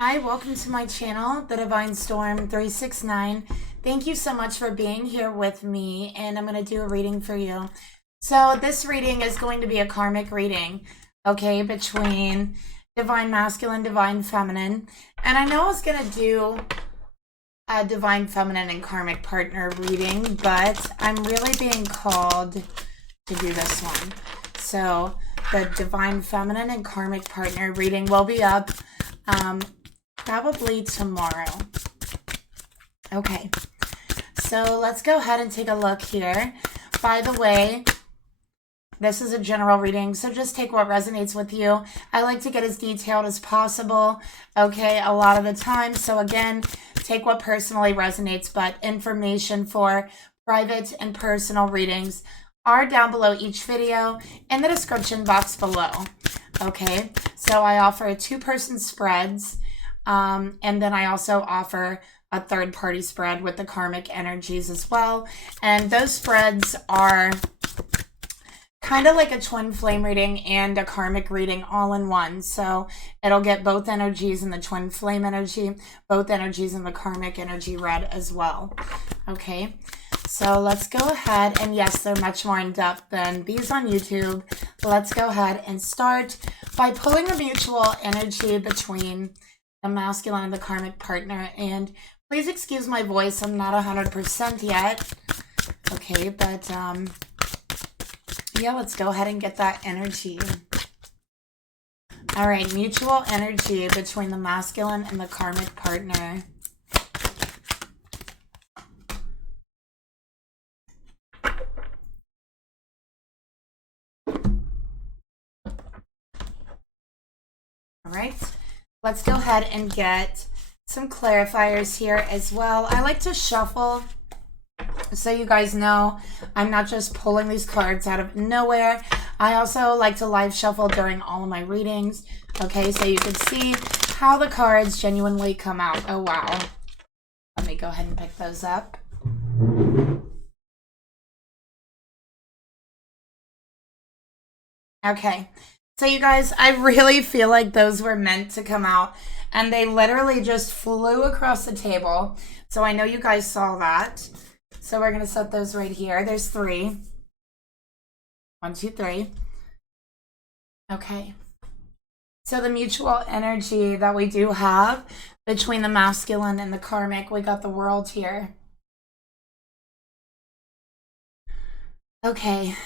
Hi, welcome to my channel, The Divine Storm 369. Thank you so much for being here with me, and I'm going to do a reading for you. So this reading is going to be a karmic reading, okay, between Divine Masculine, Divine Feminine. And I know I was going to do a Divine Feminine and Karmic Partner reading, but I'm really being called to do this one. So the Divine Feminine and Karmic Partner reading will be up probably tomorrow. Okay, so let's go ahead and take a look here. By the way, this is a general reading, so just take what resonates with you. I like to get as detailed as possible, okay, a lot of the time. So again, take what personally resonates, but information for private and personal readings are down below each video in the description box below. Okay, so I offer two-person spreads, and then I also offer a third-party spread with the karmic energies as well. And those spreads are kind of like a twin flame reading and a karmic reading all in one. So it'll get both energies in the twin flame energy, both energies in the karmic energy read as well. Okay, so let's go ahead, and yes, they're much more in depth than these on YouTube. Let's go ahead and start by pulling the mutual energy between the masculine and the karmic partner. And please excuse my voice, I'm not 100% yet. Okay, but yeah, let's go ahead and get that energy. All right, mutual energy between the masculine and the karmic partner. All right, let's go ahead and get some clarifiers here as well. I like to shuffle, so you guys know I'm not just pulling these cards out of nowhere. I also like to live shuffle during all of my readings, okay, so you can see how the cards genuinely come out. Oh, wow. Let me go ahead and pick those up. Okay, so you guys, I really feel like those were meant to come out, and they literally just flew across the table. So I know you guys saw that. So we're going to set those right here. There's 3. 1, 2, 3. Okay. So the mutual energy that we do have between the masculine and the karmic, we got the world here. Okay.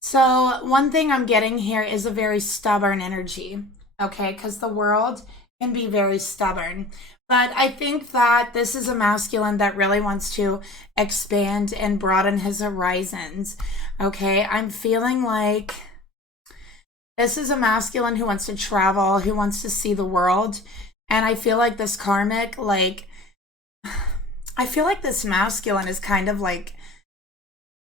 So one thing I'm getting here is a very stubborn energy, okay, because the world can be very stubborn. But I think that this is a masculine that really wants to expand and broaden his horizons, okay? I'm feeling like this is a masculine who wants to travel, who wants to see the world. And I feel like this karmic, I feel like this masculine is kind of like,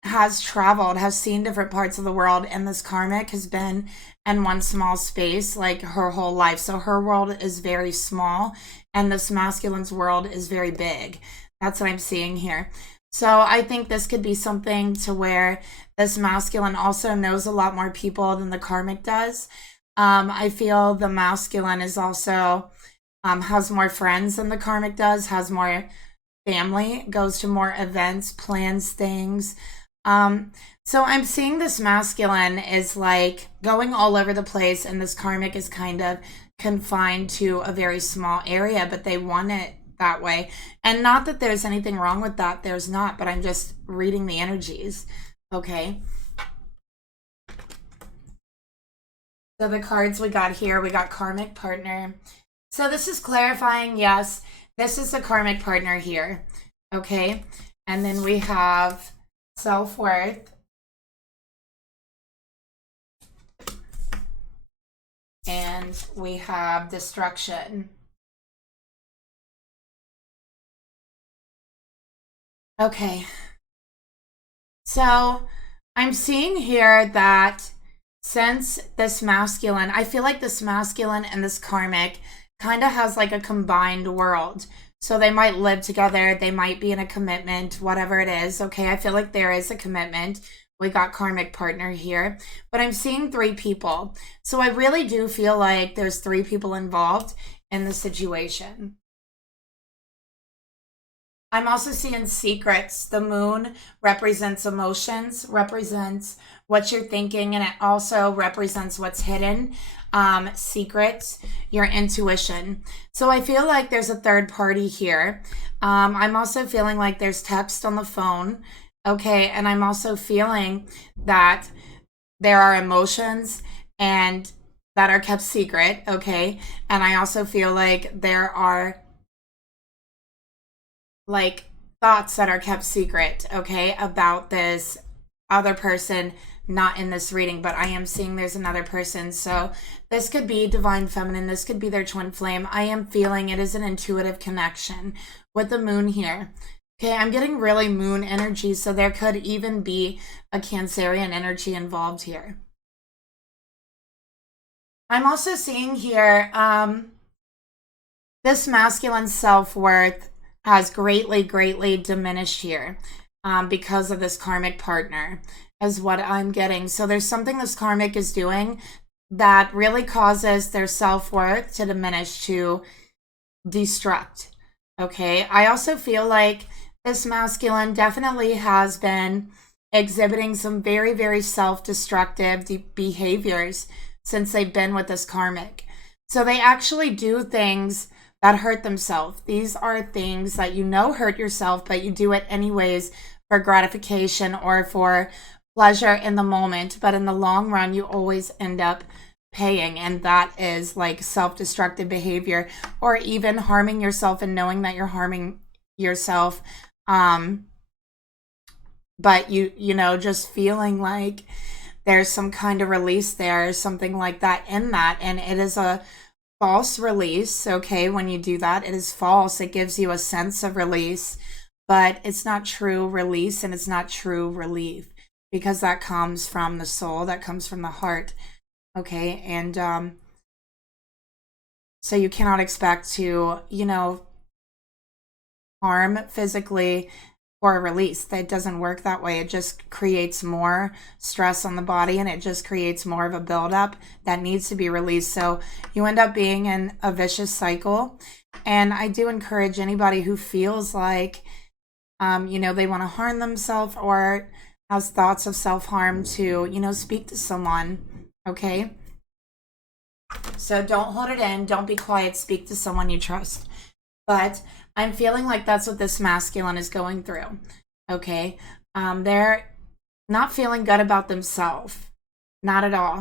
has traveled, has seen different parts of the world, and this karmic has been in one small space like her whole life. So her world is very small, and this masculine's world is very big. That's what I'm seeing here. So I think this could be something to where this masculine also knows a lot more people than the karmic does. I feel the masculine is also has more friends than the karmic does, has more family, goes to more events, plans things. So I'm seeing this masculine is like going all over the place, and this karmic is kind of confined to a very small area, but they want it that way. And not that there's anything wrong with that, there's not, but I'm just reading the energies. Okay. So the cards we got here, we got karmic partner. So this is clarifying, yes, this is a karmic partner here. Okay. And then we have self-worth, and we have destruction. Okay, so I'm seeing here that since this masculine, I feel like this masculine and this karmic kind of has like a combined world. So they might live together, they might be in a commitment, whatever it is. Okay, I feel like there is a commitment We got karmic partner here, but I'm seeing 3 people. So I really do feel like there's 3 people involved in the situation. I'm also seeing secrets. The moon represents emotions, represents what you're thinking, and it also represents what's hidden, secrets, your intuition. So I feel like there's a third party here. I'm also feeling like there's text on the phone. Okay, and I'm also feeling that there are emotions and that are kept secret. Okay, and I also feel like there are like thoughts that are kept secret, okay, about this other person, not in this reading, but I am seeing there's another person. So this could be divine feminine, this could be their twin flame. I am feeling it is an intuitive connection with the moon here. Okay, I'm getting really moon energy, so there could even be a Cancerian energy involved here. I'm also seeing here this masculine self-worth has greatly diminished here because of this karmic partner, is what I'm getting. So there's something this karmic is doing that really causes their self-worth to diminish, to destruct. Okay, I also feel like this masculine definitely has been exhibiting some very self-destructive behaviors since they've been with this karmic. So they actually do things that hurt themselves. These are things that you know hurt yourself, but you do it anyways for gratification or for pleasure in the moment. But in the long run, you always end up paying. And that is like self-destructive behavior, or even harming yourself and knowing that you're harming yourself. But you know, just feeling like there's some kind of release there, something like that in that. And it is a false release. Okay, when you do that, it is false. It gives you a sense of release, but it's not true release, and it's not true relief, because that comes from the soul, that comes from the heart. Okay, and so you cannot expect to, you know, harm physically for a release. That doesn't work that way. It just creates more stress on the body, and it just creates more of a buildup that needs to be released. So you end up being in a vicious cycle. And I do encourage anybody who feels like, you know, they want to harm themselves or has thoughts of self-harm to, you know, speak to someone. Okay, so don't hold it in, don't be quiet, speak to someone you trust. But I'm feeling like that's what this masculine is going through. Okay, they're not feeling good about themselves, not at all.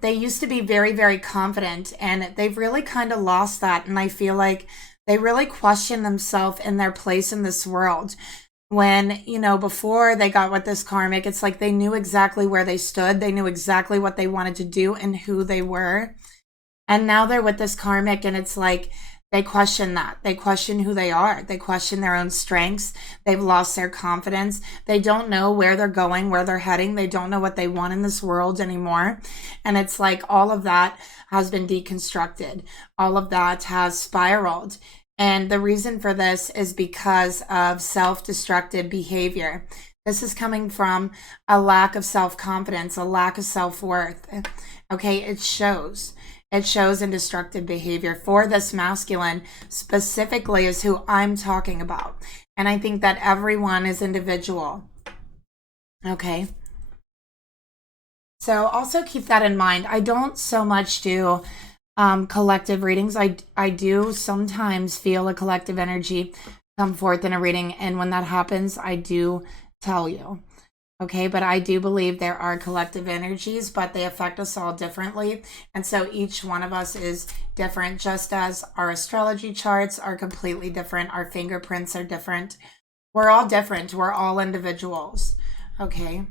They used to be very confident, and they've really kind of lost that. And I feel like they really question themselves and their place in this world. When, you know, before they got with this karmic, it's like they knew exactly where they stood. They knew exactly what they wanted to do and who they were. And now they're with this karmic, and it's like they question that. They question who they are. They question their own strengths. They've lost their confidence. They don't know where they're going, where they're heading. They don't know what they want in this world anymore. And it's like all of that has been deconstructed. All of that has spiraled. And the reason for this is because of self-destructive behavior. This is coming from a lack of self-confidence, a lack of self-worth. Okay, it shows. It shows in destructive behavior for this masculine specifically is who I'm talking about. And I think that everyone is individual. Okay. So also keep that in mind. I don't so much do collective readings. I do sometimes feel a collective energy come forth in a reading. And when that happens, I do tell you. Okay, but I do believe there are collective energies, but they affect us all differently. And so each one of us is different, just as our astrology charts are completely different. Our fingerprints are different. We're all different. We're all individuals. Okay.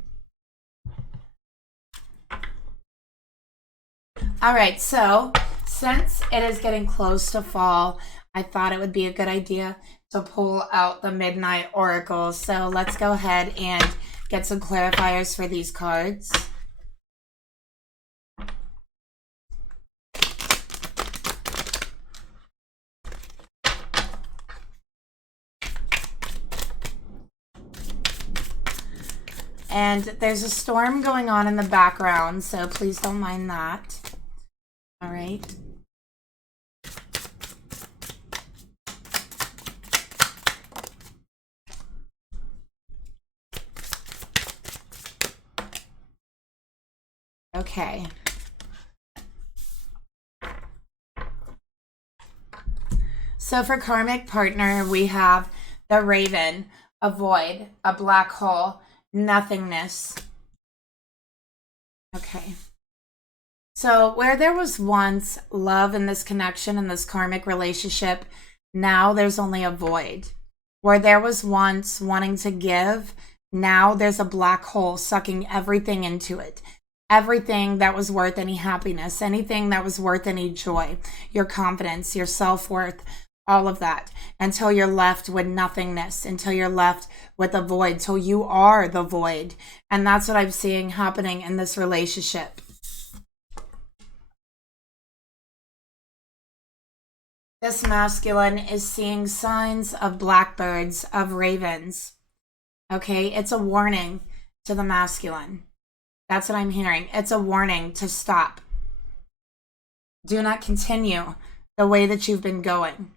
All right, so since it is getting close to fall, I thought it would be a good idea to pull out the Midnight Oracle. So let's go ahead and get some clarifiers for these cards. And there's a storm going on in the background, so please don't mind that. All right. Okay. So for karmic partner, we have the raven, a void, a black hole, nothingness. Okay. So where there was once love in this connection, in this karmic relationship, now there's only a void. Where there was once wanting to give, now there's a black hole sucking everything into it. Everything that was worth any happiness, anything that was worth any joy, your confidence, your self-worth, all of that, until you're left with nothingness, until you're left with a void, till you are the void. And that's what I'm seeing happening in this relationship. This masculine is seeing signs of blackbirds, of ravens. Okay, it's a warning to the masculine. That's what I'm hearing. It's a warning to stop. Do not continue the way that you've been going.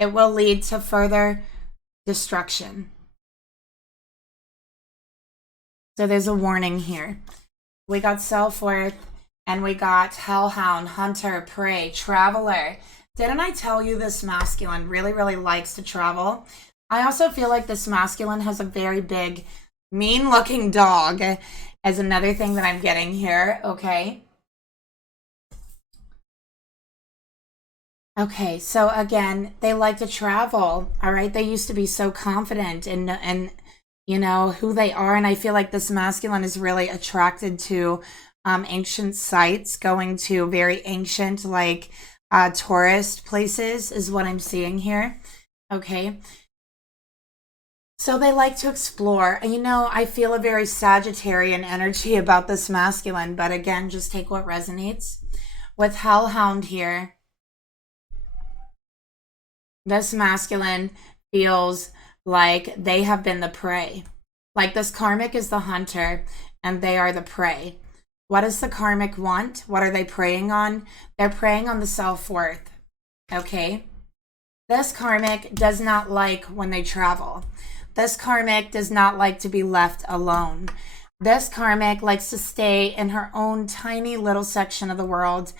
It will lead to further destruction. So there's a warning here. We got self-worth, and we got hellhound, hunter, prey, traveler. Didn't I tell you this masculine really, really likes to travel? I also feel like this masculine has a very big, mean-looking dog, as another thing that I'm getting here, okay? Okay, so again, they like to travel, all right? They used to be so confident in you know, who they are, and I feel like this masculine is really attracted to ancient sites, going to very ancient, like, tourist places is what I'm seeing here, okay? So they like to explore. You know, I feel a very Sagittarian energy about this masculine, but again, just take what resonates. With hellhound here, this masculine feels like they have been the prey. Like this karmic is the hunter and they are the prey. What does the karmic want? What are they preying on? They're preying on the self-worth, okay? This karmic does not like when they travel. This karmic does not like to be left alone. This karmic likes to stay in her own tiny little section of the world,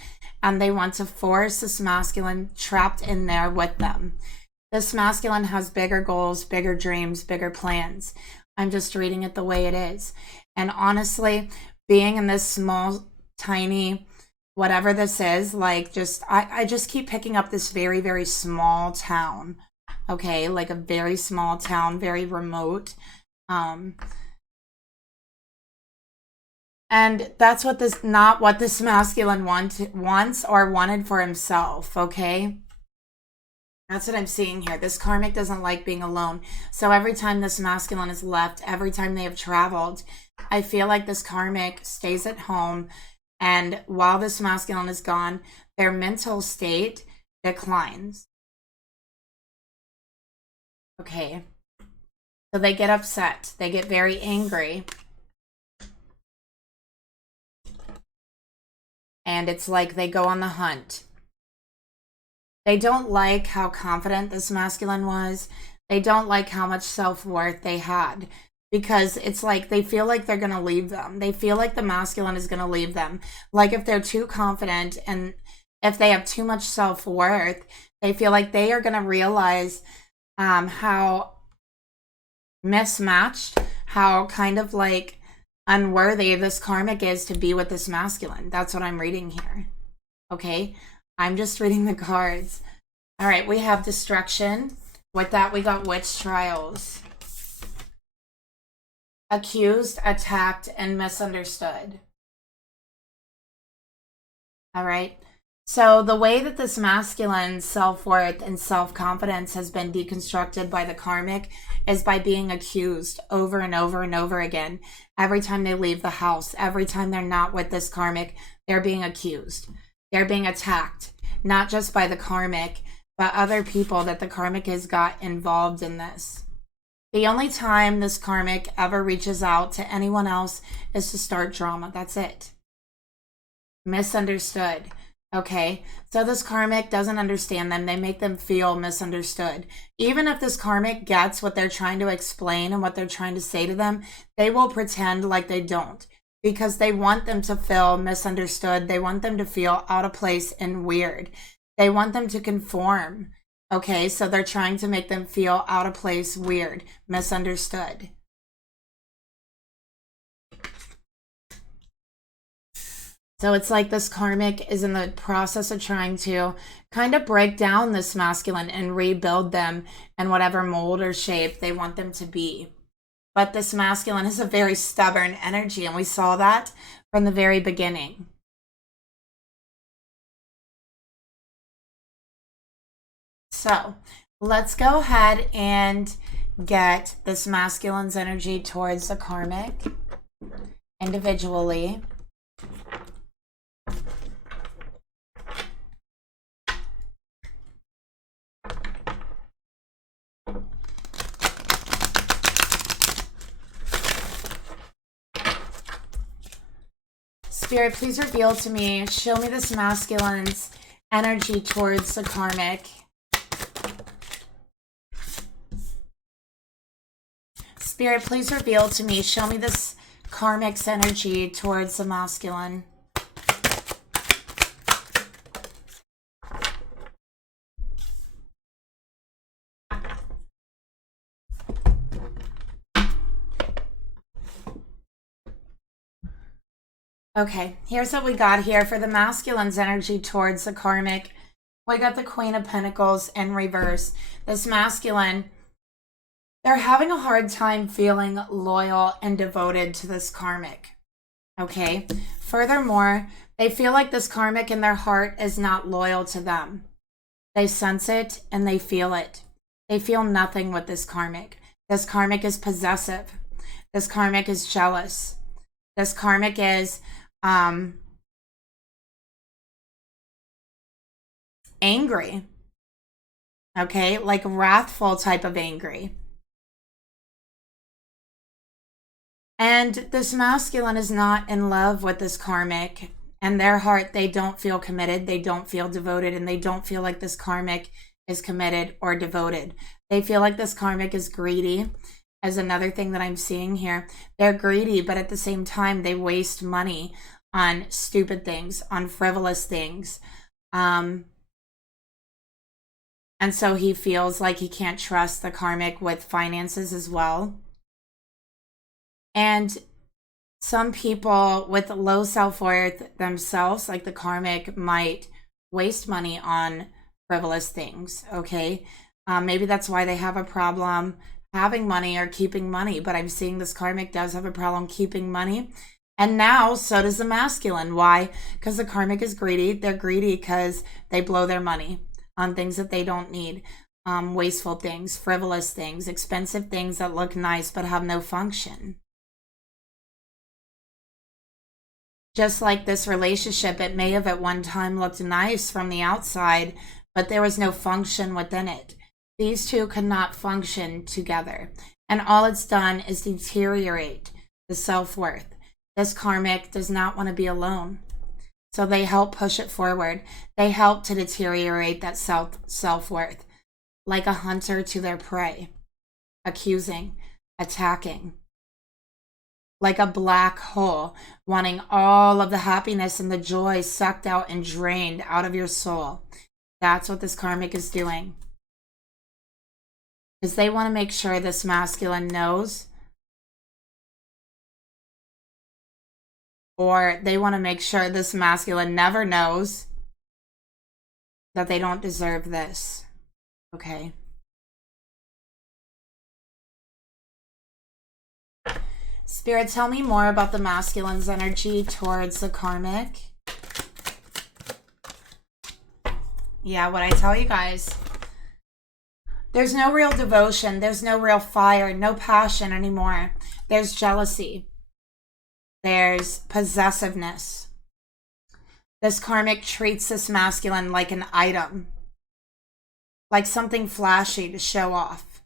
and they want to force this masculine trapped in there with them. This masculine has bigger goals, bigger dreams, bigger plans. I'm just reading it the way it is. And honestly, being in this small, tiny, whatever this is, like I just keep picking up this very, very small town. Okay, like a very small town, very remote. And that's what this, not what this masculine wants or wanted for himself, okay? That's what I'm seeing here. This karmic doesn't like being alone. So every time this masculine is left, every time they have traveled, I feel like this karmic stays at home. And while this masculine is gone, their mental state declines. Okay, so they get upset. They get very angry. And it's like they go on the hunt. They don't like how confident this masculine was. They don't like how much self-worth they had. Because it's like they feel like they're going to leave them. They feel like the masculine is going to leave them. Like if they're too confident and if they have too much self-worth, they feel like they are going to realize how mismatched, how kind of like unworthy this karmic is to be with this masculine. That's what I'm reading here. Okay, I'm just reading the cards. All right, we have destruction. With that, we got witch trials. Accused, attacked, and misunderstood. All right. So the way that this masculine self-worth and self-confidence has been deconstructed by the karmic is by being accused over and over and over again. Every time they leave the house, every time they're not with this karmic, they're being accused. They're being attacked, not just by the karmic, but other people that the karmic has got involved in this. The only time this karmic ever reaches out to anyone else is to start drama. That's it. Misunderstood. Okay, so this karmic doesn't understand them. They make them feel misunderstood. Even if this karmic gets what they're trying to explain and what they're trying to say to them, they will pretend like they don't, because they want them to feel misunderstood. They want them to feel out of place and weird. They want them to conform. Okay, so they're trying to make them feel out of place, weird, misunderstood. So it's like this karmic is in the process of trying to kind of break down this masculine and rebuild them in whatever mold or shape they want them to be. But this masculine is a very stubborn energy, and we saw that from the very beginning. So let's go ahead and get this masculine's energy towards the karmic individually. Spirit, please reveal to me, show me this masculine's energy towards the karmic. Spirit, please reveal to me, show me this karmic's energy towards the masculine. Okay, here's what we got here for the masculine's energy towards the karmic. We got the Queen of Pentacles in reverse. This masculine, they're having a hard time feeling loyal and devoted to this karmic. Okay, furthermore, they feel like this karmic in their heart is not loyal to them. They sense it and they feel it. They feel nothing with this karmic. This karmic is possessive. This karmic is jealous. This karmic is angry. Okay, like wrathful type of angry. And this masculine is not in love with this karmic. In their heart, they don't feel committed, they don't feel devoted, and they don't feel like this karmic is committed or devoted. They feel like this karmic is greedy, as another thing that I'm seeing here. They're greedy, but at the same time, they waste money on stupid things, on frivolous things. And so he feels like he can't trust the karmic with finances as well. And some people with low self-worth themselves, like the karmic, might waste money on frivolous things, okay? Maybe that's why they have a problem having money or keeping money, but I'm seeing this karmic does have a problem keeping money. And now, so does the masculine. Why? Because the karmic is greedy. They're greedy because they blow their money on things that they don't need. Wasteful things, frivolous things, expensive things that look nice but have no function. Just like this relationship, it may have at one time looked nice from the outside, but there was no function within it. These two could not function together. And all it's done is deteriorate the self-worth. This karmic does not want to be alone. So they help push it forward. They help to deteriorate that self-worth, like a hunter to their prey, accusing, attacking, like a black hole, wanting all of the happiness and the joy sucked out and drained out of your soul. That's what this karmic is doing. Because they want to make sure this masculine knows, or they want to make sure this masculine never knows that they don't deserve this. Okay. Spirit, tell me more about the masculine's energy towards the karmic. Yeah, what I tell you guys. There's no real devotion. There's no real fire, no passion anymore. There's jealousy. There's possessiveness. This karmic treats this masculine like an item, like something flashy to show off.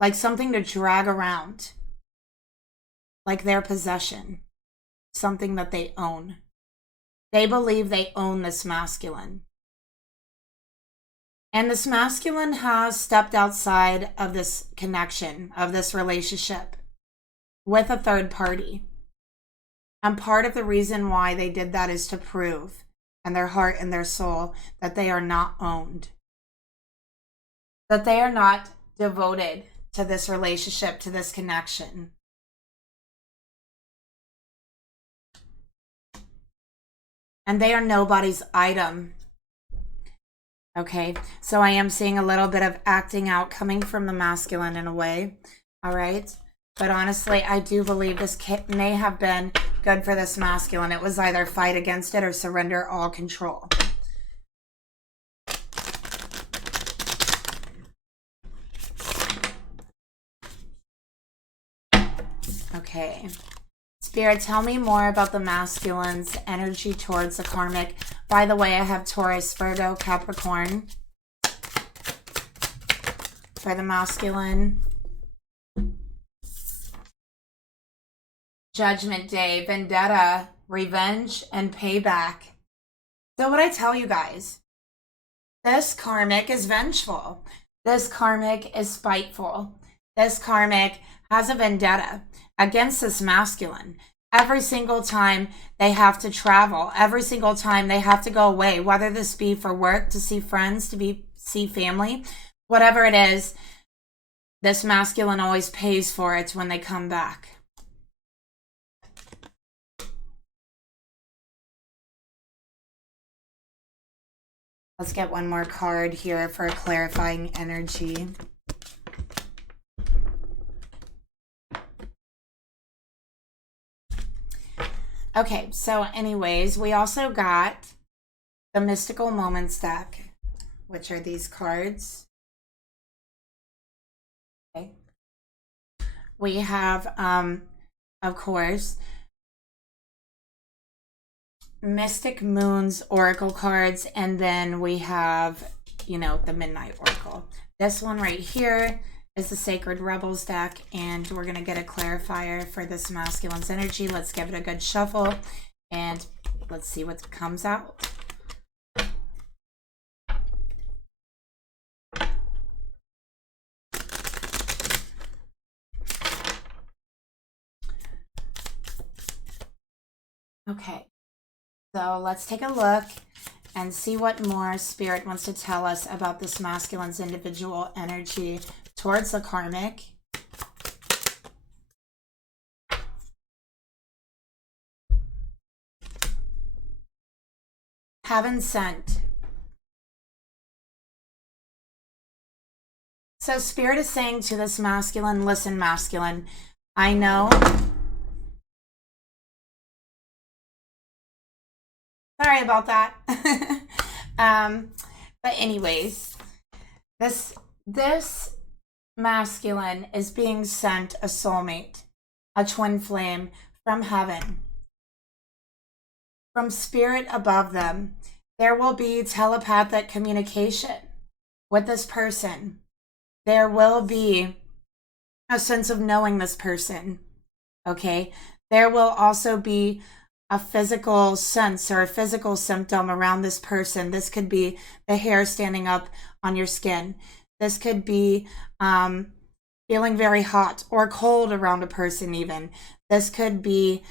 like something to drag around, like their possession, something that they own. They believe they own this masculine. And this masculine has stepped outside of this connection, of this relationship with a third party. And part of the reason why they did that is to prove in their heart and their soul that they are not owned, that they are not devoted to this relationship, to this connection. And they are nobody's item. Okay, so I am seeing a little bit of acting out coming from the masculine in a way. All right, but honestly, I do believe this may have been good for this masculine. It was either fight against it or surrender all control. Okay. Spirit, tell me more about the masculine's energy towards the karmic. By the way, I have Taurus, Virgo, Capricorn for the masculine. Judgment Day, vendetta, revenge, and payback. So what I tell you guys, this karmic is vengeful. This karmic is spiteful. This karmic has a vendetta against this masculine. Every single time they have to travel, every single time they have to go away, whether this be for work, to see friends, to see family, whatever it is, this masculine always pays for it when they come back. Let's get one more card here for a clarifying energy. Okay, so anyways, we also got the Mystical Moments deck, which are these cards. Okay. We have, of course, Mystic Moon's Oracle cards, and then we have, you know, the Midnight Oracle. This one right here is the Sacred Rebels deck, and we're going to get a clarifier for this masculine's energy. Let's give it a good shuffle, and let's see what comes out. Okay, so let's take a look and see what more Spirit wants to tell us about this masculine's individual energy towards the karmic. Heaven sent. So Spirit is saying to this masculine, listen, masculine, I know. Sorry about that. But anyways, this masculine is being sent a soulmate, a twin flame from heaven, from Spirit above them. There will be telepathic communication with this person. There will be a sense of knowing this person, okay? There will also be a physical sense or a physical symptom around this person. This could be the hair standing up on your skin. This could be feeling very hot or cold around a person even. This could be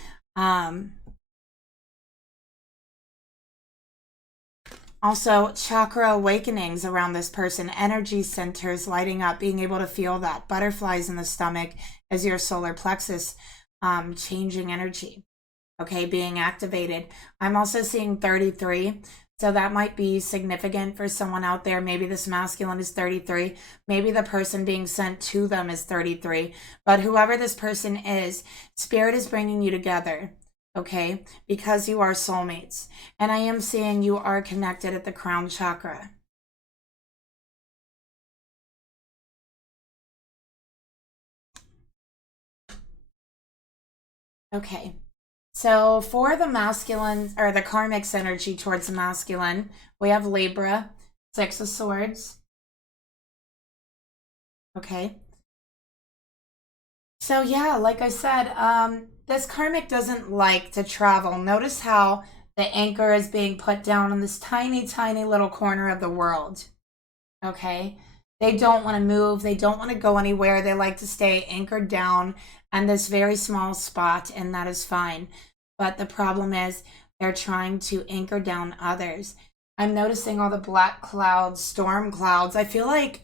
also chakra awakenings around this person, energy centers lighting up, being able to feel that. Butterflies in the stomach as your solar plexus changing energy. Okay, being activated. I'm also seeing 33. So that might be significant for someone out there. Maybe this masculine is 33. Maybe the person being sent to them is 33. But whoever this person is, Spirit is bringing you together, okay? Because you are soulmates. And I am seeing you are connected at the crown chakra. Okay. So for the masculine, or the Karmic's energy towards the masculine, we have Libra, 6 of Swords. Okay. So yeah, like I said, this karmic doesn't like to travel. Notice how the anchor is being put down in this tiny, tiny little corner of the world. Okay? They don't want to move. They don't want to go anywhere. They like to stay anchored down on this very small spot, and that is fine. But the problem is they're trying to anchor down others. I'm noticing all the black clouds, storm clouds. I feel like,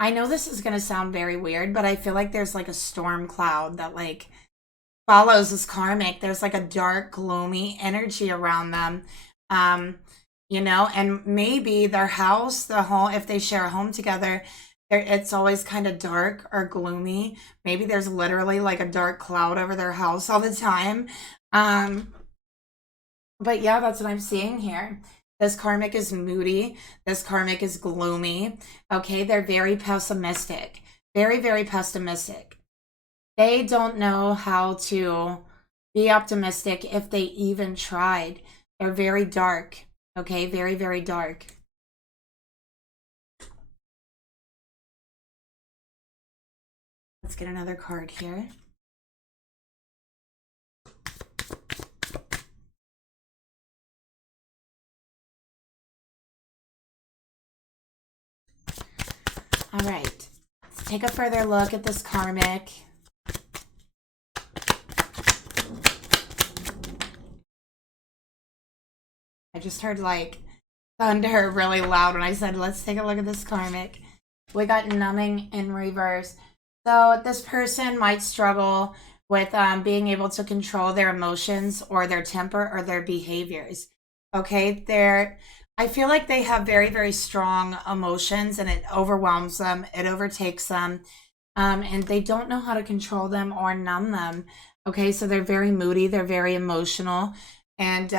I know this is going to sound very weird, but I feel like there's like a storm cloud that like follows this karmic. There's like a dark, gloomy energy around them. You know, and maybe their house, the home, if they share a home together, it's always kind of dark or gloomy. Maybe there's literally like a dark cloud over their house all the time. But yeah, that's what I'm seeing here. This karmic is moody. This karmic is gloomy. Okay, they're very pessimistic. Very, very pessimistic. They don't know how to be optimistic if they even tried. They're very dark. Okay, very, very dark. Let's get another card here. All right, let's take a further look at this karmic. I just heard like thunder really loud when I said, let's take a look at this karmic. We got numbing in reverse. So this person might struggle with being able to control their emotions or their temper or their behaviors. Okay, I feel like they have very, very strong emotions and it overwhelms them. It overtakes them. And they don't know how to control them or numb them. Okay, so they're very moody. They're very emotional. And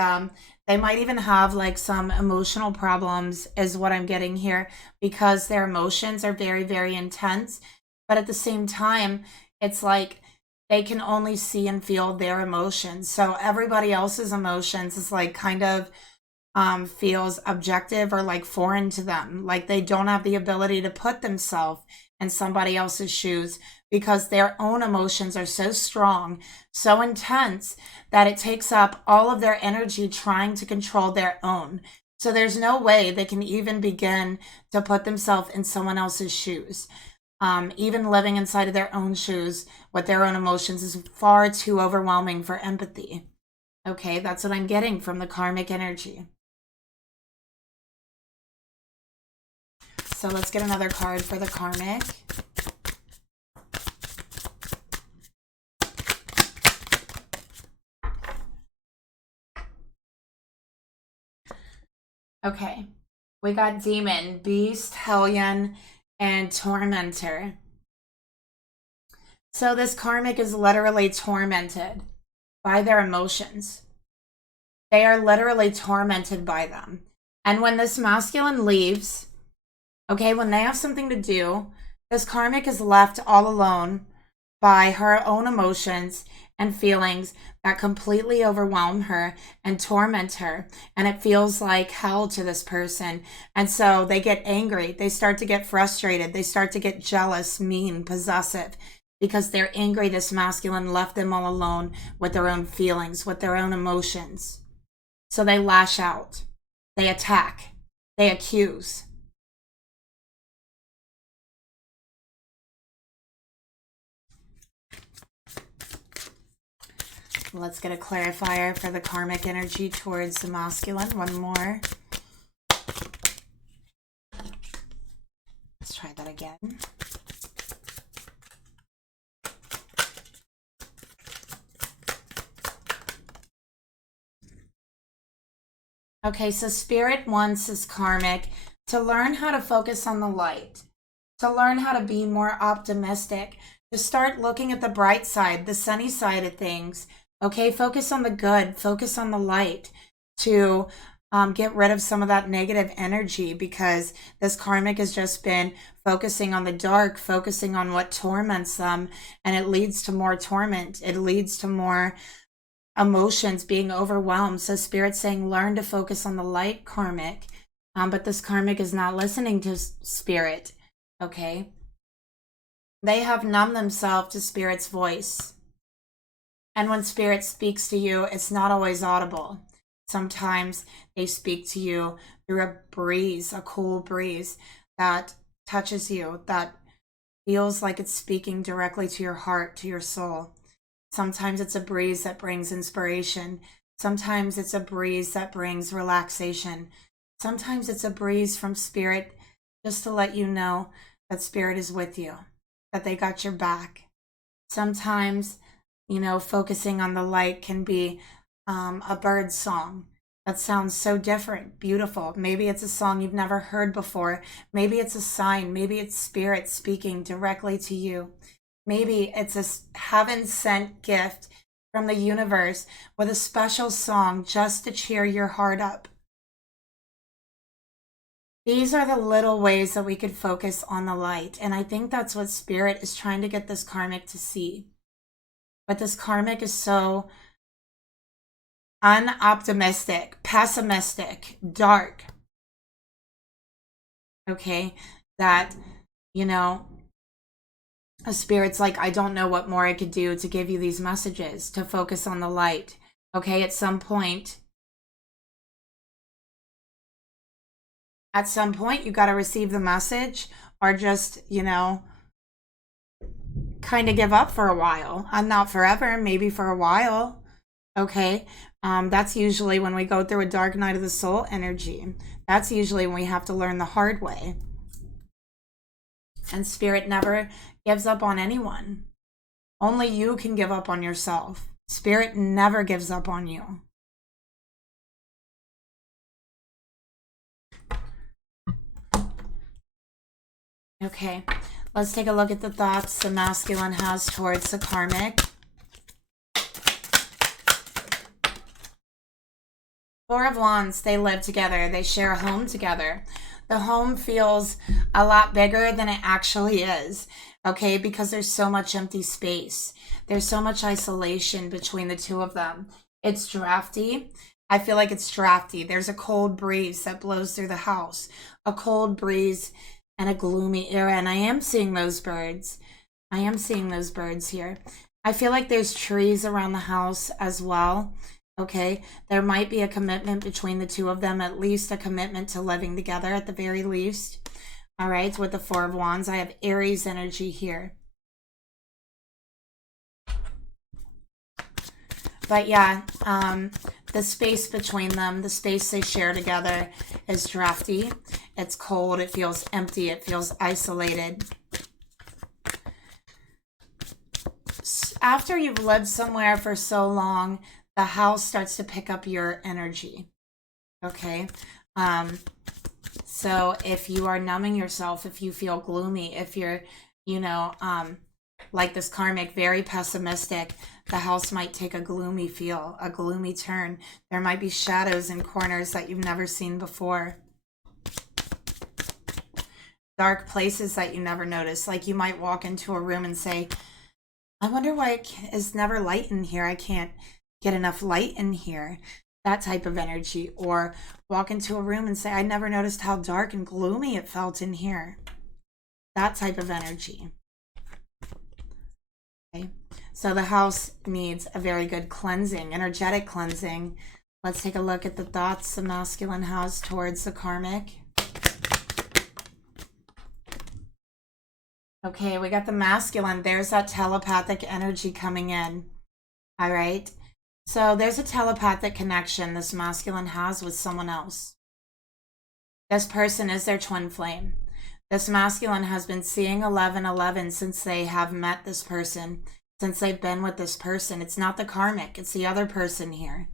they might even have like some emotional problems is what I'm getting here because their emotions are very, very intense. But at the same time, it's like they can only see and feel their emotions. So everybody else's emotions is like kind of feels objective or like foreign to them. Like they don't have the ability to put themselves in somebody else's shoes because their own emotions are so strong, so intense that it takes up all of their energy trying to control their own. So there's no way they can even begin to put themselves in someone else's shoes. Even living inside of their own shoes with their own emotions is far too overwhelming for empathy. Okay, that's what I'm getting from the karmic energy. So let's get another card for the karmic. Okay, we got demon, beast, hellion, and tormentor. So this karmic is literally tormented by their emotions. They are literally tormented by them. And when this masculine leaves, okay, when they have something to do, this karmic is left all alone by her own emotions and feelings that completely overwhelm her and torment her. And it feels like hell to this person. And so they get angry. They start to get frustrated. They start to get jealous, mean, possessive because they're angry this masculine left them all alone with their own feelings, with their own emotions. So they lash out. They attack. They accuse. Let's get a clarifier for the karmic energy towards the masculine. One more. Let's try that again. Okay, so spirit wants this karmic to learn how to focus on the light, to learn how to be more optimistic, to start looking at the bright side, the sunny side of things. Okay, focus on the good, focus on the light, to get rid of some of that negative energy because this karmic has just been focusing on the dark, focusing on what torments them, and it leads to more torment. It leads to more emotions being overwhelmed. So spirit's saying learn to focus on the light, karmic. But this karmic is not listening to spirit. Okay. They have numbed themselves to Spirit's voice. And when Spirit speaks to you, it's not always audible. Sometimes they speak to you through a breeze, a cool breeze that touches you, that feels like it's speaking directly to your heart, to your soul. Sometimes it's a breeze that brings inspiration. Sometimes it's a breeze that brings relaxation. Sometimes it's a breeze from Spirit just to let you know that Spirit is with you, that they got your back. Sometimes, you know, focusing on the light can be a bird song that sounds so different, beautiful. Maybe it's a song you've never heard before. Maybe it's a sign. Maybe it's Spirit speaking directly to you. Maybe it's a heaven-sent gift from the universe with a special song just to cheer your heart up. These are the little ways that we could focus on the light. And I think that's what Spirit is trying to get this karmic to see. But this karmic is so unoptimistic, pessimistic, dark. Okay? That, you know, a Spirit's like, I don't know what more I could do to give you these messages, to focus on the light. Okay? At some point, you got to receive the message or just, you know, kind of give up for a while. Not forever, maybe for a while. Okay. That's usually when we go through a dark night of the soul energy. That's usually when we have to learn the hard way. And Spirit never gives up on anyone. Only you can give up on yourself. Spirit never gives up on you. Okay, let's take a look at the thoughts the masculine has towards the karmic. Four of Wands, they live together. They share a home together. The home feels a lot bigger than it actually is, okay, because there's so much empty space. There's so much isolation between the two of them. It's drafty. I feel like it's drafty. There's a cold breeze that blows through the house, a cold breeze and a gloomy era. And I am seeing those birds. I am seeing those birds here. I feel like there's trees around the house as well. Okay, there might be a commitment between the two of them, at least a commitment to living together at the very least. All right, with the Four of Wands, I have Aries energy here. But yeah, the space between them, the space they share together is drafty. It's cold, it feels empty, it feels isolated. After you've lived somewhere for so long, the house starts to pick up your energy. Okay? So if you are numbing yourself, if you feel gloomy, if you're, you know, like this karmic, very pessimistic, the house might take a gloomy feel, a gloomy turn. There might be shadows in corners that you've never seen before. Dark places that you never noticed. Like you might walk into a room and say, I wonder why it is never light in here. I can't get enough light in here. That type of energy. Or walk into a room and say, I never noticed how dark and gloomy it felt in here. That type of energy. Okay. So the house needs a very good cleansing, energetic cleansing. Let's take a look at the thoughts the masculine has towards the karmic. Okay, we got the masculine. There's that telepathic energy coming in. All right. So there's a telepathic connection this masculine has with someone else. This person is their twin flame. This masculine has been seeing 1111 since they have met this person, since they've been with this person. It's not the karmic, it's the other person here.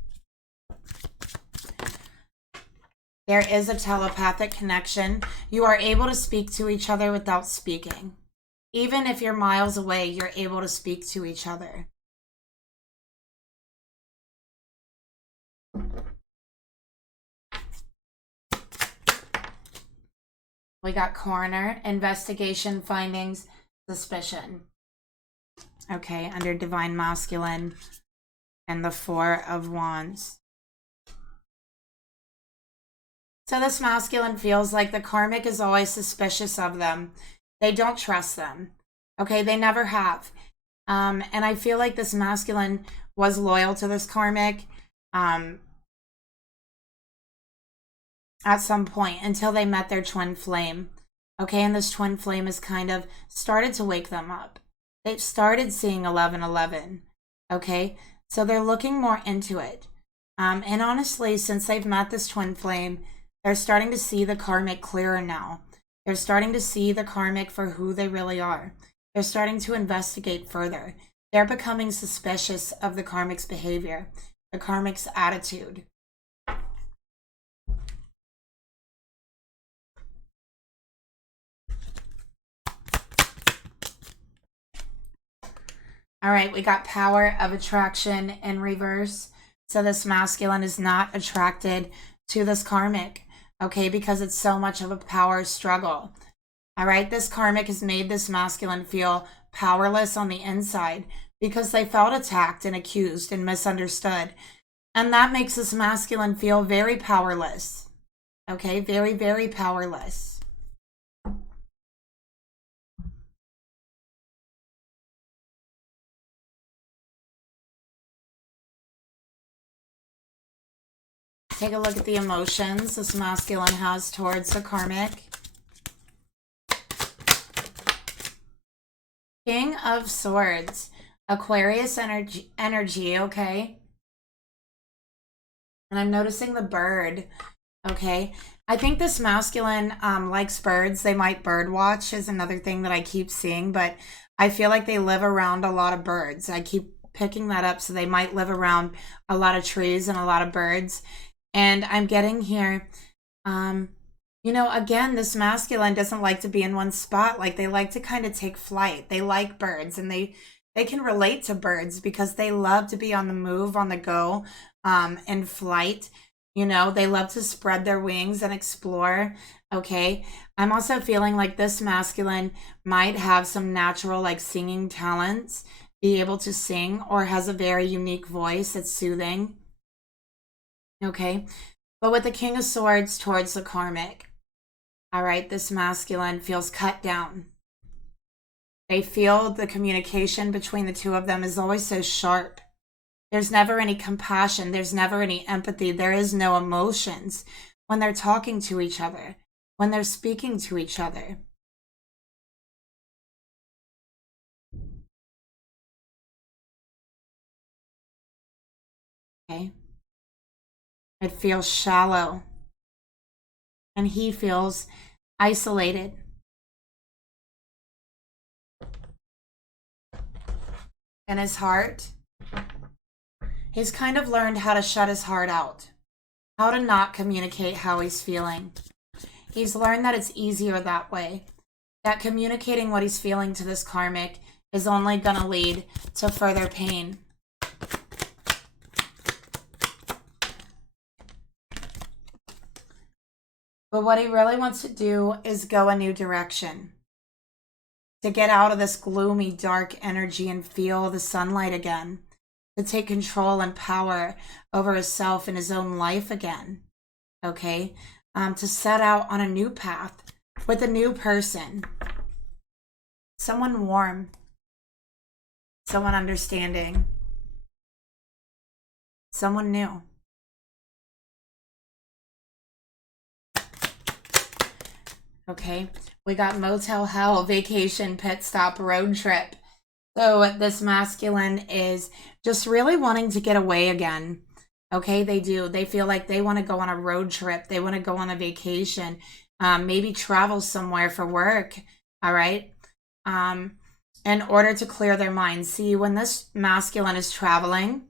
There is a telepathic connection. You are able to speak to each other without speaking. Even if you're miles away, you're able to speak to each other. We got coroner, investigation, findings, suspicion. Okay, under divine masculine and the Four of Wands. So this masculine feels like the karmic is always suspicious of them. They don't trust them. Okay, they never have. And I feel like this masculine was loyal to this karmic at some point until they met their twin flame. Okay, and this twin flame has kind of started to wake them up. They've started seeing 1111. Okay, so they're looking more into it. And honestly, since they've met this twin flame, they're starting to see the karmic clearer now. They're starting to see the karmic for who they really are. They're starting to investigate further. They're becoming suspicious of the karmic's behavior, the karmic's attitude. All right, we got power of attraction in reverse. So this masculine is not attracted to this karmic, okay, because it's so much of a power struggle. All right, this karmic has made this masculine feel powerless on the inside because they felt attacked and accused and misunderstood. And that makes this masculine feel very powerless. Okay, very, very powerless. Take a look at the emotions this masculine has towards the karmic. King of Swords, Aquarius energy, okay? And I'm noticing the bird, okay? I think this masculine likes birds. They might bird watch is another thing that I keep seeing, but I feel like they live around a lot of birds. I keep picking that up, so they might live around a lot of trees and a lot of birds. And I'm getting here, you know, again, this masculine doesn't like to be in one spot. Like, they like to kind of take flight. They like birds, and they can relate to birds because they love to be on the move, on the go, in flight. You know, they love to spread their wings and explore. Okay. I'm also feeling like this masculine might have some natural, like, singing talents, be able to sing, or has a very unique voice that's soothing. Okay. But with the King of Swords towards the karmic, all right, this masculine feels cut down. They feel the communication between the two of them is always so sharp. There's never any compassion. There's never any empathy. There is no emotions when they're talking to each other, when they're speaking to each other. Okay. It feels shallow. And he feels isolated. In his heart, he's kind of learned how to shut his heart out, how to not communicate how he's feeling. He's learned that it's easier that way, that communicating what he's feeling to this karmic is only going to lead to further pain. But what he really wants to do is go a new direction, to get out of this gloomy, dark energy and feel the sunlight again, to take control and power over himself and his own life again, okay? To set out on a new path with a new person, someone warm, someone understanding, someone new. Okay, we got motel hell, vacation, pit stop, road trip. So this masculine is just really wanting to get away again. Okay, they do. They feel like they want to go on a road trip. They want to go on a vacation, maybe travel somewhere for work. All right. In order to clear their mind. See, when this masculine is traveling,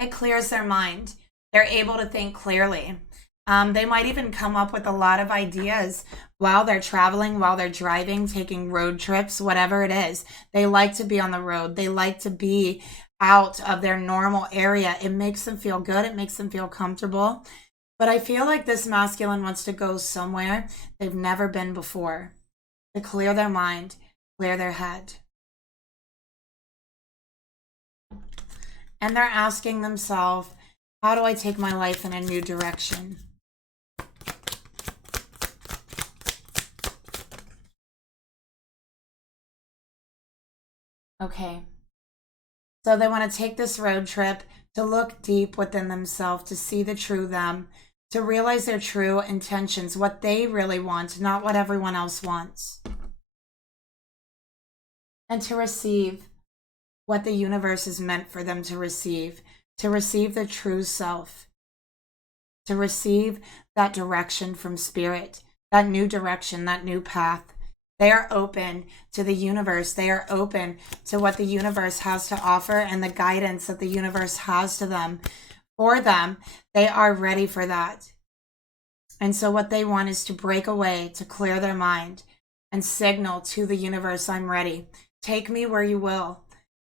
it clears their mind. They're able to think clearly. They might even come up with a lot of ideas while they're traveling, while they're driving, taking road trips, whatever it is. They like to be on the road. They like to be out of their normal area. It makes them feel good. It makes them feel comfortable. But I feel like this masculine wants to go somewhere they've never been before, to clear their mind, clear their head. And they're asking themselves, how do I take my life in a new direction? Okay. So they want to take this road trip to look deep within themselves, to see the true them, to realize their true intentions, what they really want, not what everyone else wants. And to receive what the universe is meant for them to receive the true self, to receive that direction from spirit, that new direction, that new path. They are open to the universe. They are open to what the universe has to offer and the guidance that the universe has to them. For them, they are ready for that. And so what they want is to break away, to clear their mind and signal to the universe, I'm ready. Take me where you will.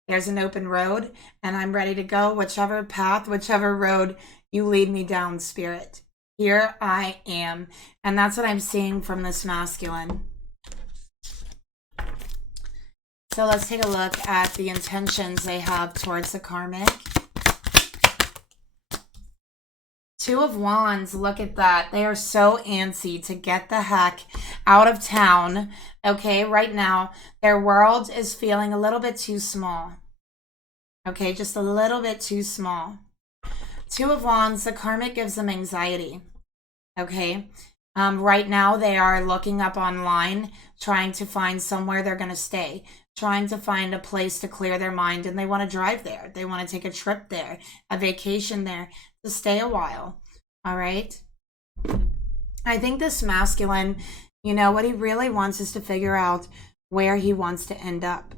There's an open road and I'm ready to go. Whichever path, whichever road you lead me down, spirit. Here I am. And that's what I'm seeing from this masculine. So let's take a look at the intentions they have towards the karmic. Two of Wands, look at that. They are so antsy to get the heck out of town. Okay, right now, their world is feeling a little bit too small. Okay, just a little bit too small. Two of Wands, the karmic gives them anxiety. Okay, right now they are looking up online, trying to find somewhere they're going to stay, trying to find a place to clear their mind, and they want to drive there. They want to take a trip there, a vacation there, to stay a while. All right. I think this masculine, you know, what he really wants is to figure out where he wants to end up.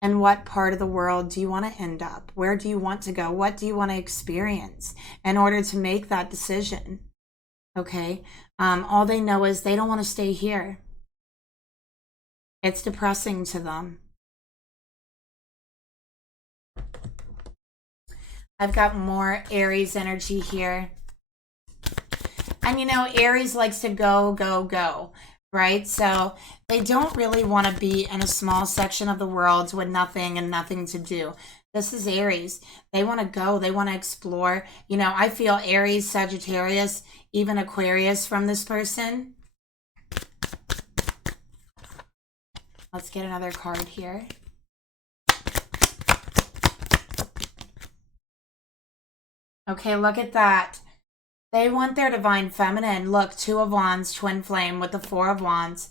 And what part of the world do you want to end up? Where do you want to go? What do you want to experience in order to make that decision? Okay. All they know is they don't want to stay here. It's depressing to them. I've got more Aries energy here. And you know, Aries likes to go, go, go, right? So they don't really want to be in a small section of the world with nothing and nothing to do. This is Aries. They want to go. They want to explore. You know, I feel Aries, Sagittarius, even Aquarius from this person. Let's get another card here. Okay, look at that. They want their divine feminine. Look, Two of Wands, twin flame with the Four of Wands.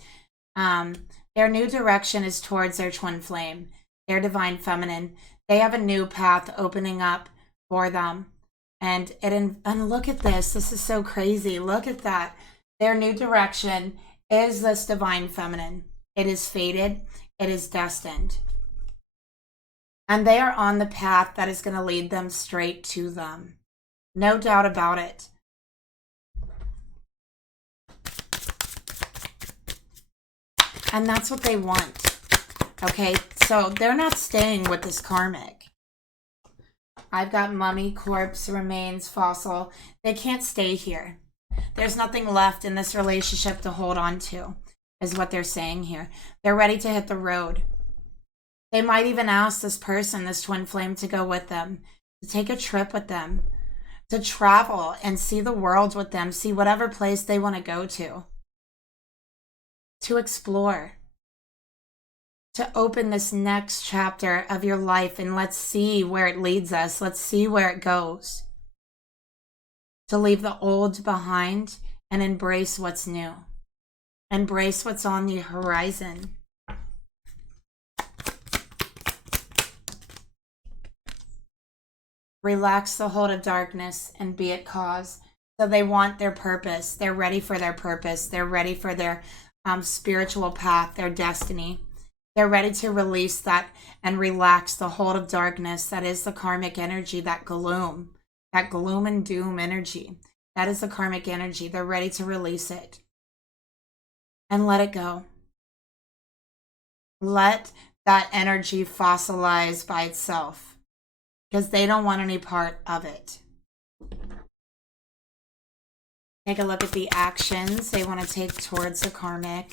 Their new direction is towards their twin flame, their divine feminine. They have a new path opening up for them. And look at this. This is so crazy. Look at that. Their new direction is this divine feminine. It is fated. It is destined. And they are on the path that is going to lead them straight to them. No doubt about it. And that's what they want. Okay, so they're not staying with this karmic. I've got mummy, corpse, remains, fossil. They can't stay here. There's nothing left in this relationship to hold on to, is what they're saying here. They're ready to hit the road. They might even ask this person, this twin flame, to go with them, to take a trip with them, to travel and see the world with them, see whatever place they want to go to explore, to open this next chapter of your life, and let's see where it leads us. Let's see where it goes. To leave the old behind and embrace what's new. Embrace what's on the horizon. Relax the hold of darkness and be at cause. So they want their purpose. They're ready for their purpose. They're ready for their spiritual path, their destiny. They're ready to release that and relax the hold of darkness. That is the karmic energy, that gloom and doom energy. That is the karmic energy. They're ready to release it and let it go. Let that energy fossilize by itself, because they don't want any part of it. Take a look at the actions they want to take towards the karmic,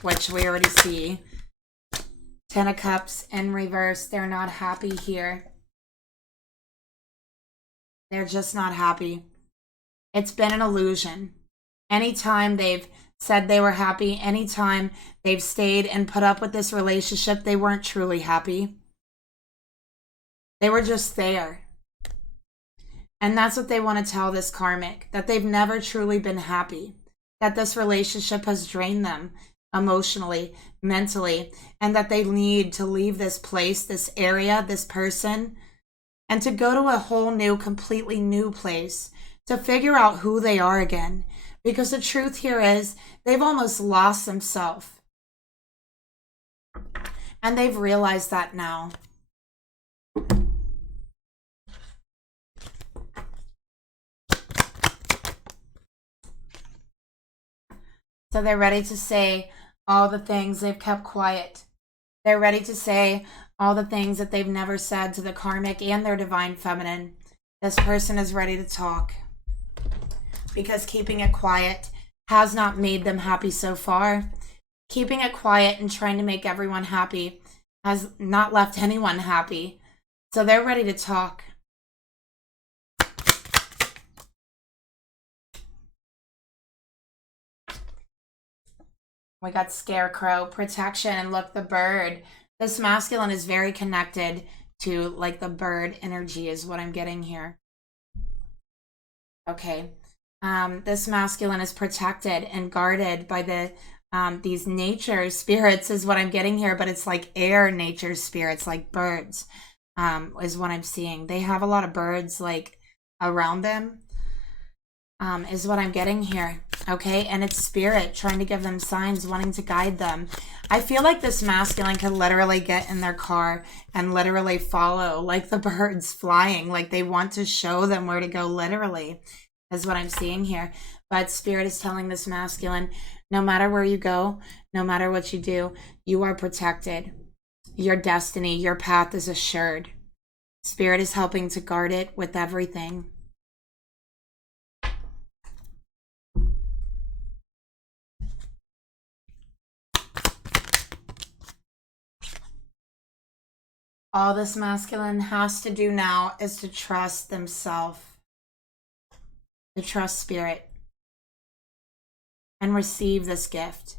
which we already see. Ten of Cups in reverse. They're not happy here. They're just not happy. It's been an illusion. Anytime they've said they were happy. Anytime they've stayed and put up with this relationship, they weren't truly happy. They were just there. And that's what they want to tell this karmic, that they've never truly been happy, that this relationship has drained them emotionally, mentally, and that they need to leave this place, this area, this person, and to go to a whole new, completely new place to figure out who they are again. Because the truth here is they've almost lost themselves. And they've realized that now. So they're ready to say all the things they've kept quiet. They're ready to say all the things that they've never said to the karmic and their divine feminine. This person is ready to talk. Because keeping it quiet has not made them happy so far. Keeping it quiet and trying to make everyone happy has not left anyone happy. So they're ready to talk. We got Scarecrow, protection, and look, the bird. This masculine is very connected to like the bird energy is what I'm getting here. Okay. This masculine is protected and guarded by the these nature spirits is what I'm getting here, but it's like air nature spirits, like birds, is what I'm seeing. They have a lot of birds like around them, is what I'm getting here. Okay, and it's spirit trying to give them signs, wanting to guide them. I feel like this masculine could literally get in their car and literally follow like the birds flying, like they want to show them where to go, literally, is what I'm seeing here. But spirit is telling this masculine, no matter where you go, no matter what you do, you are protected. Your destiny, your path is assured. Spirit is helping to guard it with everything. All this masculine has to do now is to trust themselves, to trust spirit, and receive this gift,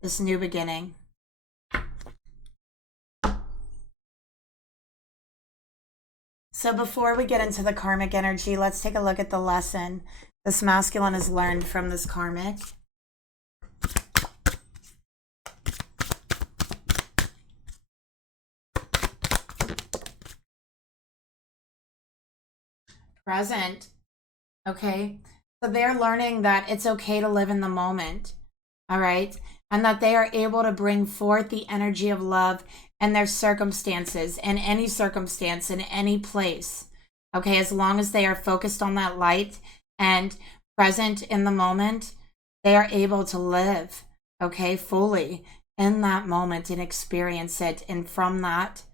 this new beginning. So before we get into the karmic energy, let's take a look at the lesson this masculine has learned from this karmic. Present. Okay, so they're learning that it's okay to live in the moment. All right, and that they are able to bring forth the energy of love in their circumstances, in any circumstance, in any place. Okay, as long as they are focused on that light and present in the moment, they are able to live, okay, fully in that moment and experience it. And from that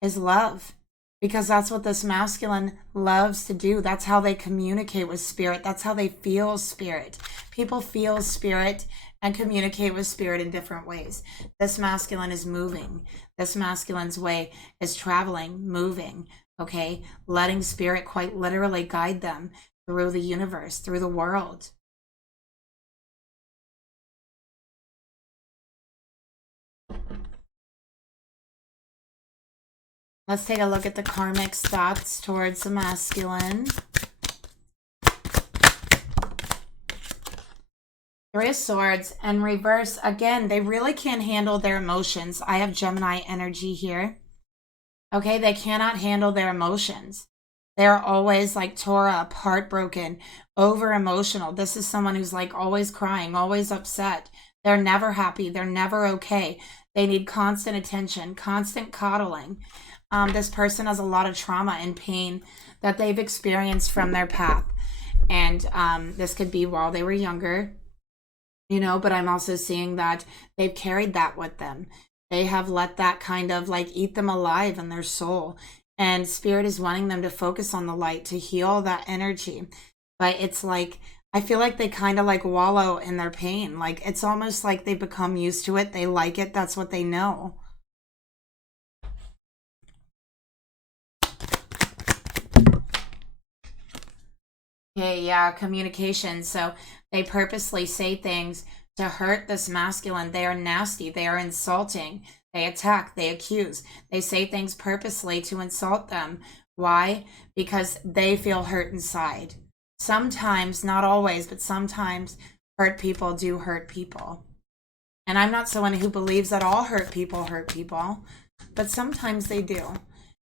is love. Because that's what this masculine loves to do. That's how they communicate with spirit. That's how they feel spirit. People feel spirit and communicate with spirit in different ways. This masculine is moving. This masculine's way is traveling, moving, okay? Letting spirit quite literally guide them through the universe, through the world. Let's take a look at the karmic thoughts towards the masculine. Three of Swords and reverse. Again, they really can't handle their emotions. I have Gemini energy here. Okay, they cannot handle their emotions. They're always like tore up, heartbroken, over emotional. This is someone who's like always crying, always upset. They're never happy. They're never okay. They need constant attention, constant coddling. This person has a lot of trauma and pain that they've experienced from their path. And this could be while they were younger, you know, but I'm also seeing that they've carried that with them. They have let that kind of like eat them alive in their soul. And spirit is wanting them to focus on the light, to heal that energy. But it's like, I feel like they kind of like wallow in their pain. Like it's almost like they become used to it. They like it. That's what they know. Okay, yeah, communication. So they purposely say things to hurt this masculine. They are nasty. They are insulting. They attack. They accuse. They say things purposely to insult them. Why? Because they feel hurt inside. Sometimes, not always, but sometimes hurt people do hurt people. And I'm not someone who believes that all hurt people, but sometimes they do.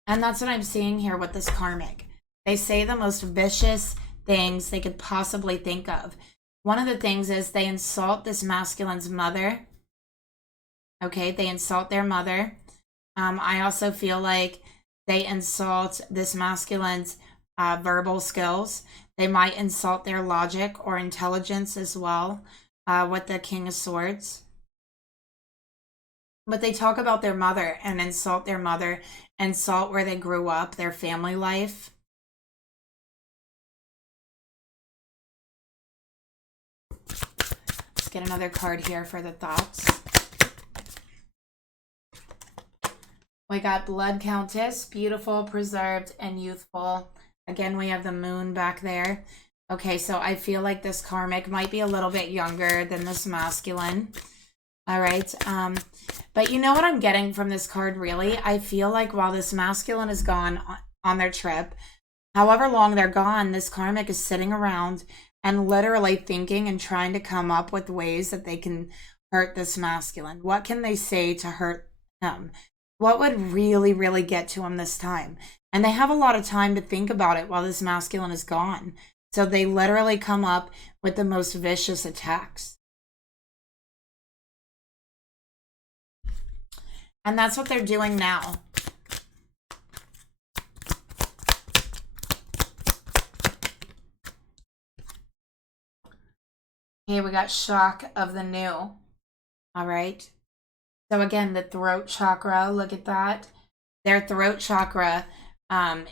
And that's what I'm seeing here with this karmic. They say the most vicious things they could possibly think of. One of the things is they insult this masculine's mother. Okay, they insult their mother. I also feel like they insult this masculine's verbal skills. They might insult their logic or intelligence as well with the King of Swords. But they talk about their mother and insult their mother, insult where they grew up, their family life. Let's get another card here for the thoughts. We got Blood Countess, beautiful, preserved, and youthful. Again, we have the moon back there. Okay, so I feel like this karmic might be a little bit younger than this masculine. All right. But you know what I'm getting from this card, really? I feel like while this masculine is gone on their trip, however long they're gone, this karmic is sitting around and literally thinking and trying to come up with ways that they can hurt this masculine. What can they say to hurt him? What would really, really get to him this time? And they have a lot of time to think about it while this masculine is gone. So they literally come up with the most vicious attacks. And that's what they're doing now. Okay, we got shock of the new. All right. So again, the throat chakra, look at that. Their throat chakra,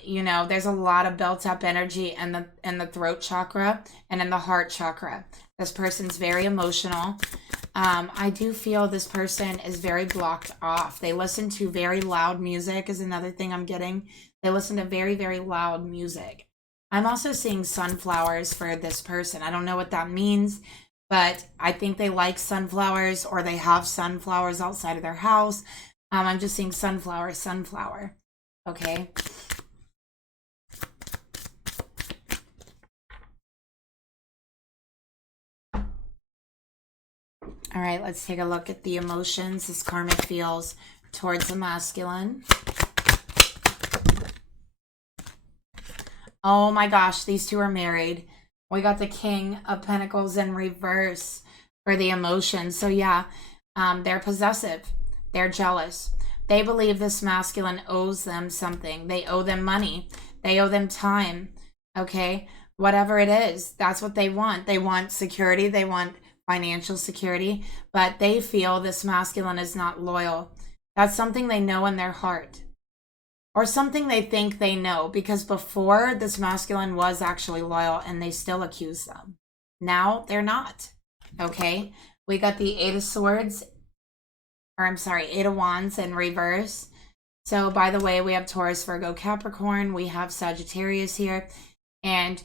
you know, there's a lot of built up energy in the throat chakra and in the heart chakra. This person's very emotional. I do feel this person is very blocked off. They listen to very loud music is another thing I'm getting. They listen to very, very loud music. I'm also seeing sunflowers for this person. I don't know what that means, but I think they like sunflowers or they have sunflowers outside of their house. I'm just seeing sunflower. Okay. All right, let's take a look at the emotions this karmic feels towards the masculine. Oh my gosh, these two are married. We got the King of Pentacles in reverse for the emotions. So yeah, they're possessive. They're jealous. They believe this masculine owes them something. They owe them money. They owe them time. Okay? Whatever it is, that's what they want. They want security. They want financial security. But they feel this masculine is not loyal. That's something they know in their heart. Or something they think they know. Because before, this masculine was actually loyal and they still accuse them. Now, they're not. Okay? We got the Eight of Swords. Or I'm sorry, Eight of Wands in reverse. So, by the way, we have Taurus, Virgo, Capricorn. We have Sagittarius here. And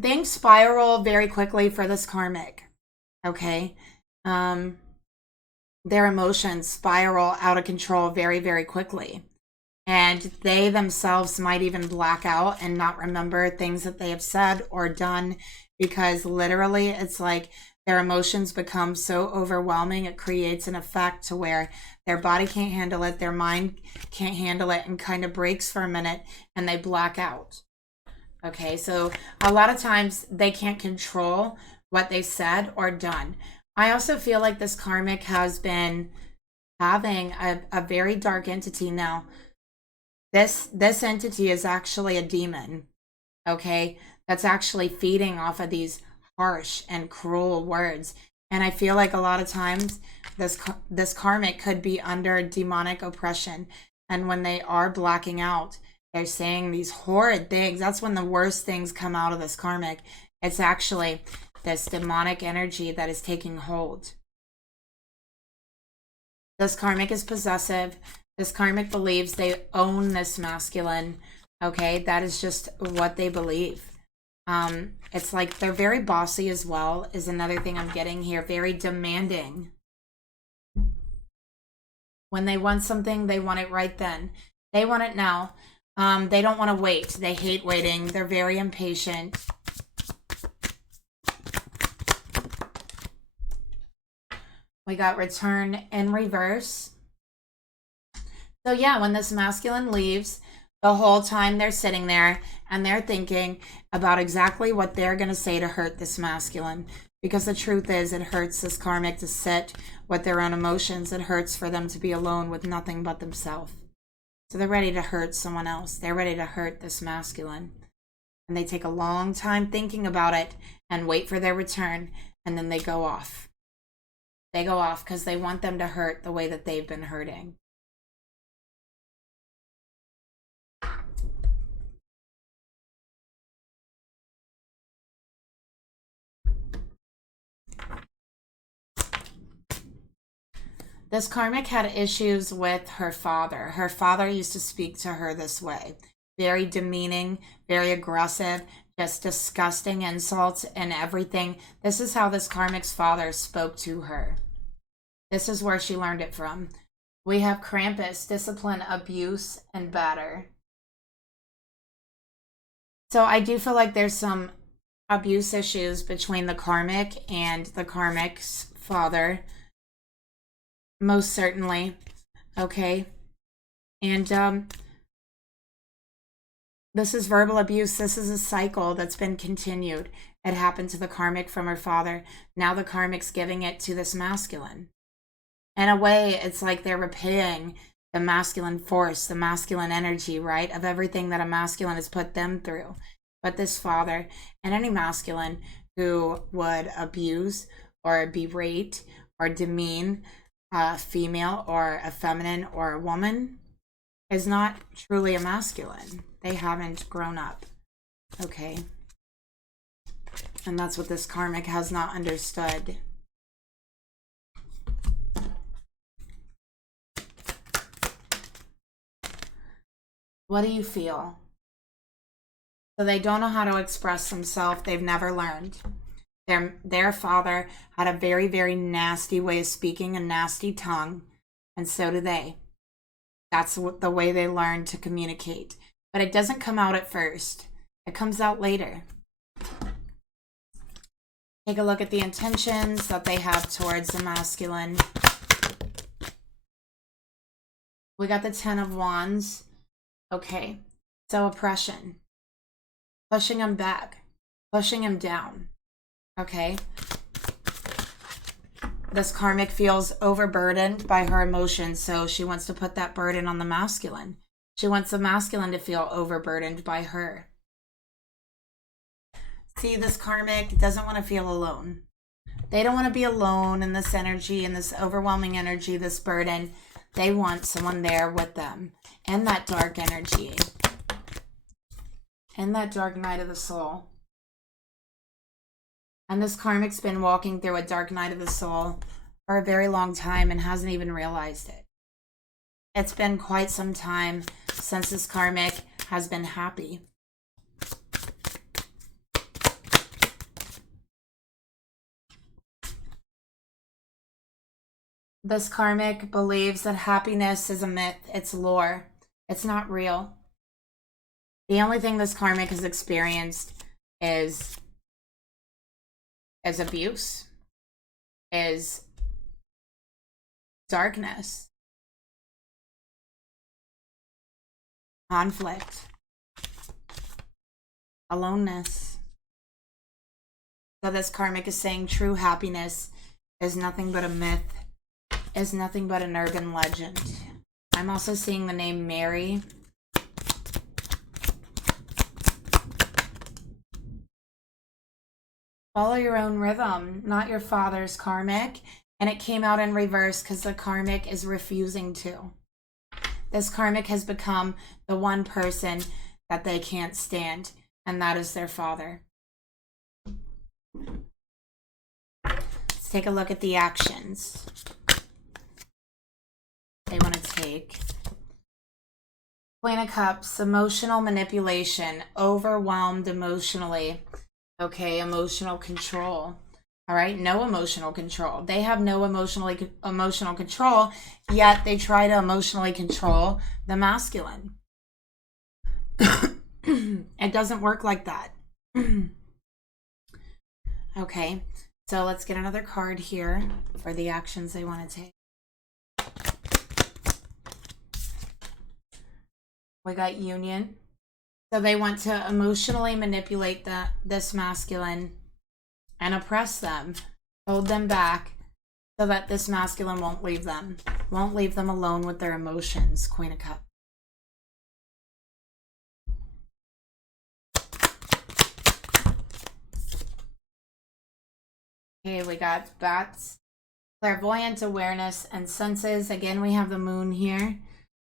things spiral very quickly for this karmic. Okay? Their emotions spiral out of control very, very quickly. And they themselves might even black out and not remember things that they have said or done because literally it's like their emotions become so overwhelming, it creates an effect to where their body can't handle it, their mind can't handle it, and kind of breaks for a minute and they black out. Okay, so a lot of times they can't control what they said or done. I also feel like this karmic has been having a very dark entity now. This entity is actually a demon, okay? That's actually feeding off of these harsh and cruel words. And I feel like a lot of times this karmic could be under demonic oppression. And when they are blacking out, they're saying these horrid things. That's when the worst things come out of this karmic. It's actually this demonic energy that is taking hold. This karmic is possessive. This karmic believes they own this masculine. Okay, that is just what they believe. It's like they're very bossy as well, is another thing I'm getting here. Very demanding. When they want something, they want it right then. They want it now. They don't want to wait. They hate waiting. They're very impatient. We got return in reverse. So yeah, when this masculine leaves, the whole time they're sitting there and they're thinking about exactly what they're going to say to hurt this masculine. Because the truth is, it hurts this karmic to sit with their own emotions. It hurts for them to be alone with nothing but themselves. So they're ready to hurt someone else. They're ready to hurt this masculine. And they take a long time thinking about it and wait for their return. And then they go off. They go off because they want them to hurt the way that they've been hurting. This karmic had issues with her father. Her father used to speak to her this way. Very demeaning, very aggressive, just disgusting insults and everything. This is how this karmic's father spoke to her. This is where she learned it from. We have Krampus, discipline, abuse, and batter. So I do feel like there's some abuse issues between the karmic and the karmic's father. Most certainly. Okay. And this is verbal abuse. This is a cycle that's been continued. It happened to the karmic from her father. Now the karmic's giving it to this masculine. In a way, it's like they're repaying the masculine force, the masculine energy, right? Of everything that a masculine has put them through. But this father and any masculine who would abuse or berate or demean a female or a feminine or a woman is not truly a masculine. They haven't grown up. Okay. And that's what this karmic has not understood. What do you feel? So they don't know how to express themselves. They've never learned. Their father had a very, very nasty way of speaking, a nasty tongue, and so do they. That's the way they learn to communicate. But it doesn't come out at first. It comes out later. Take a look at the intentions that they have towards the masculine. We got the 10 of Wands. Okay, so oppression. Pushing him back. Pushing him down. Okay. This karmic feels overburdened by her emotions, so she wants to put that burden on the masculine. She wants the masculine to feel overburdened by her. See, this karmic doesn't want to feel alone. They don't want to be alone in this energy, in this overwhelming energy, this burden. They want someone there with them in that dark energy, in that dark night of the soul. And this karmic's been walking through a dark night of the soul for a very long time and hasn't even realized it. It's been quite some time since this karmic has been happy. This karmic believes that happiness is a myth. It's lore. It's not real. The only thing this karmic has experienced is abuse, is darkness, conflict, aloneness. So this karmic is saying true happiness is nothing but a myth, is nothing but an urban legend. I'm also seeing the name Mary. Follow your own rhythm, not your father's karmic. And it came out in reverse because the karmic is refusing to. This karmic has become the one person that they can't stand, and that is their father. Let's take a look at the actions they want to take. Queen of Cups, emotional manipulation, overwhelmed emotionally. Okay, emotional control. All right, no emotional control. They have no emotional control, yet they try to emotionally control the masculine. It doesn't work like that. Okay, so let's get another card here for the actions they want to take. We got union. So they want to emotionally manipulate this masculine and oppress them, hold them back, so that this masculine won't leave them alone with their emotions. Queen of Cups. Okay, we got bats, clairvoyant awareness and senses. Again, we have the moon here.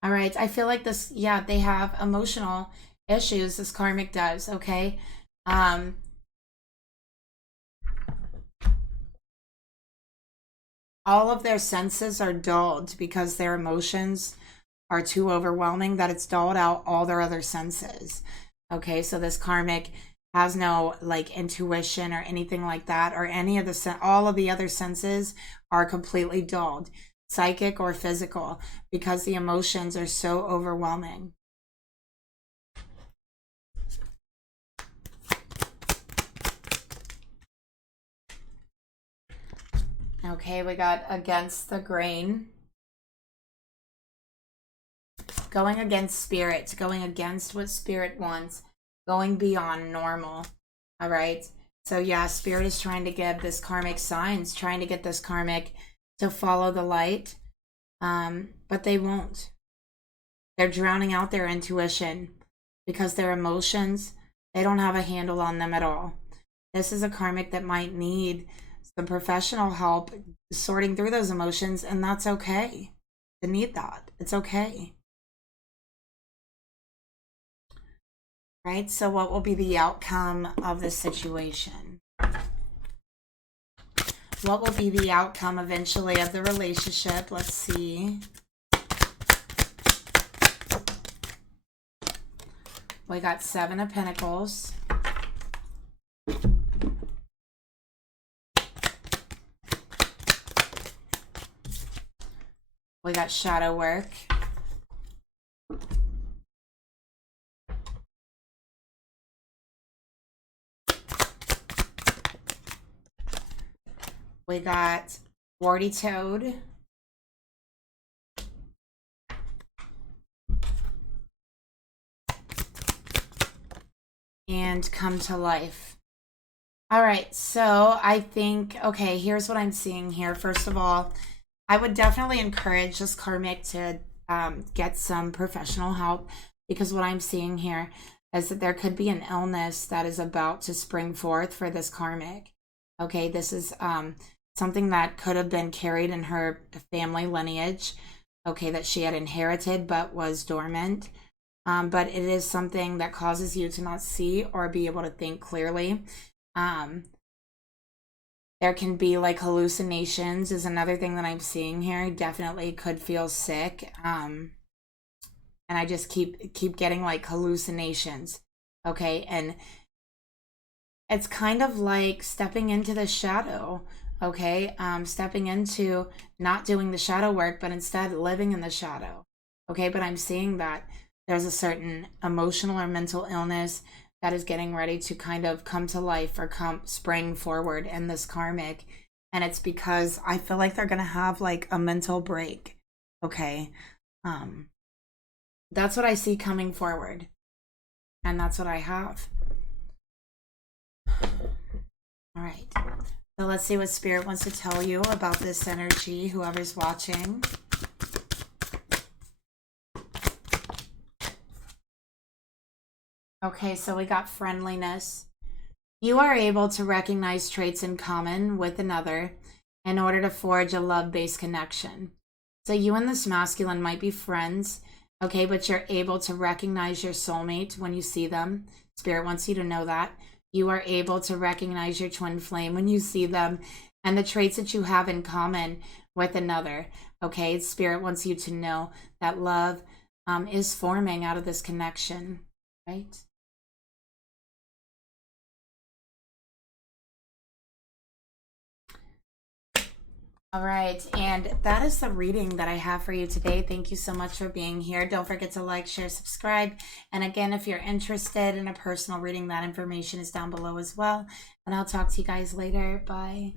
All right, I feel like this, yeah, they have emotional issues, this karmic does, okay? All of their senses are dulled because their emotions are too overwhelming, that it's dulled out all their other senses. Okay, so this karmic has no like intuition or anything like that, or any of all of the other senses are completely dulled, psychic or physical, because the emotions are so overwhelming. Okay, we got against the grain. Going against spirit, going against what spirit wants, going beyond normal. All right. So yeah, spirit is trying to give this karmic signs, trying to get this karmic to follow the light. But they won't. They're drowning out their intuition because their emotions, they don't have a handle on them at all. This is a karmic that might need some professional help sorting through those emotions, and that's okay to need that. It's okay. Right? So what will be the outcome of this situation? What will be the outcome eventually of the relationship? Let's see. We got 7 of Pentacles. We got shadow work. We got warty toad. And come to life. All right, so I think, okay, here's what I'm seeing here. First of all, I would definitely encourage this karmic to get some professional help, because what I'm seeing here is that there could be an illness that is about to spring forth for this karmic. Okay, this is something that could have been carried in her family lineage, okay, that she had inherited but was dormant. But it is something that causes you to not see or be able to think clearly. There can be like hallucinations is another thing that I'm seeing here. Definitely could feel sick. And I just keep getting like hallucinations. Okay, and it's kind of like stepping into the shadow. Okay, stepping into not doing the shadow work, but instead living in the shadow. Okay, but I'm seeing that there's a certain emotional or mental illness that is getting ready to kind of come to life or spring forward in this karmic. And it's because I feel like they're going to have like a mental break. Okay. That's what I see coming forward. And that's what I have. All right. So let's see what Spirit wants to tell you about this energy, whoever's watching. Okay, so we got friendliness. You are able to recognize traits in common with another in order to forge a love-based connection. So you and this masculine might be friends, okay, but you're able to recognize your soulmate when you see them. Spirit wants you to know that. You are able to recognize your twin flame when you see them and the traits that you have in common with another, okay? Spirit wants you to know that love is forming out of this connection, right? All right, and that is the reading that I have for you today. Thank you so much for being here. Don't forget to like, share, subscribe. And again, if you're interested in a personal reading, that information is down below as well. And I'll talk to you guys later. Bye.